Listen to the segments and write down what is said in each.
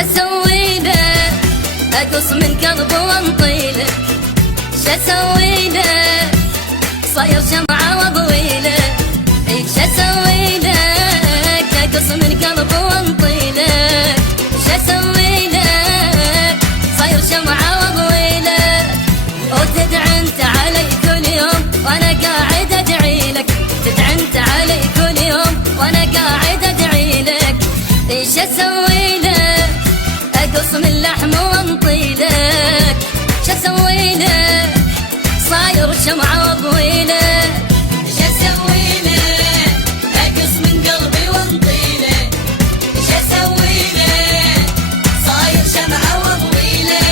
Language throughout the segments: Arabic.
اسوي له؟ اقص من قلبه وانطي له. اسوي له؟ صاير شمعة واضوي له. اسوي له؟ اقص من قلبه وانطي له. اسوي له؟ صاير شمعة واضوي له. وتدعي انت علي كل يوم وانا قاعد ادعي لك. تدعي انت علي كل يوم وانا قاعد ادعي لك. ايش اسوي له؟ اقص من لحم وانطي لك. ايش اسوي له؟ صاير شمعة واضوي له. ايش اسوي له؟ اقص من قلبي وانطي له. ايش اسوي له؟ صاير شمعة واضوي له.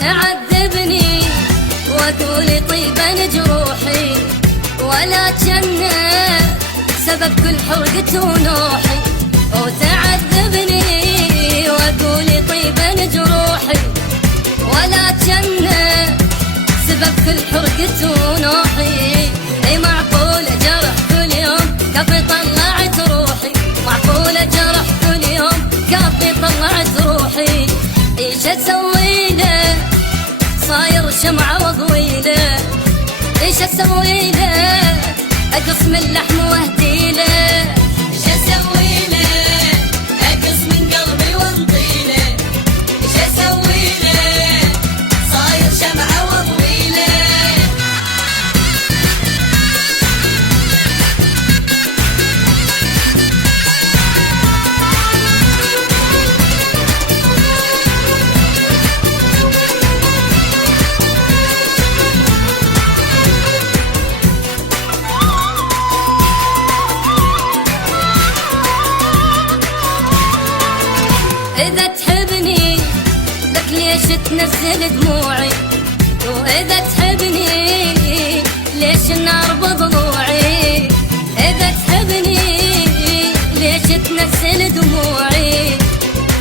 تعذبني وتقولي طيبا جروحي، ولا جنة سبب كل حرقة ونوحي. وتعذبني وتقولي طيبا جروحي، ولا جنة سبب كل حرقة ونوحي. اي معقولة جرح كل يوم كفي طلعت روحي. معقولة جرح كل يوم كفي طلعت روحي. ايش اسوي له؟ صاير شمعة واضوي له. ايش اسوي له؟ اقص من لحم واهدي له. ايش اسوي له؟ اقص من قلبي وانطي له. ايش اسوي له؟ صاير شمعة واضوي له. إذا تحبني لك ليش تنزل دموعي؟ وإذا تحبني ليش النار بضلوعي؟ إذا تحبني ليش تنزل دموعي؟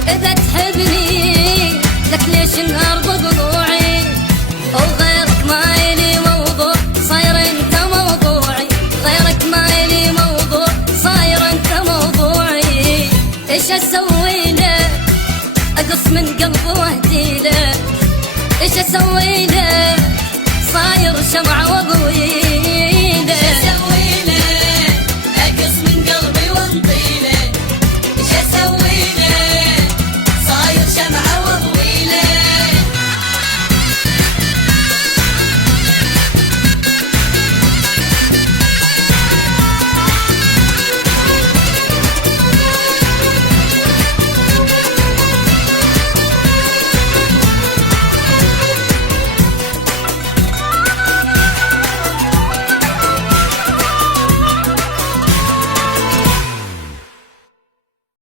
إذا تحبني لك ليش النار بضلوعي؟ وغيرك ما إلي موضوع صاير انت موضوعي. غيرك ما إلي موضوع صاير انت موضوعي. ايش اسوي له؟ اقص من قلبه واهدي له. ايش اسوي له؟ صاير شمعة واضوي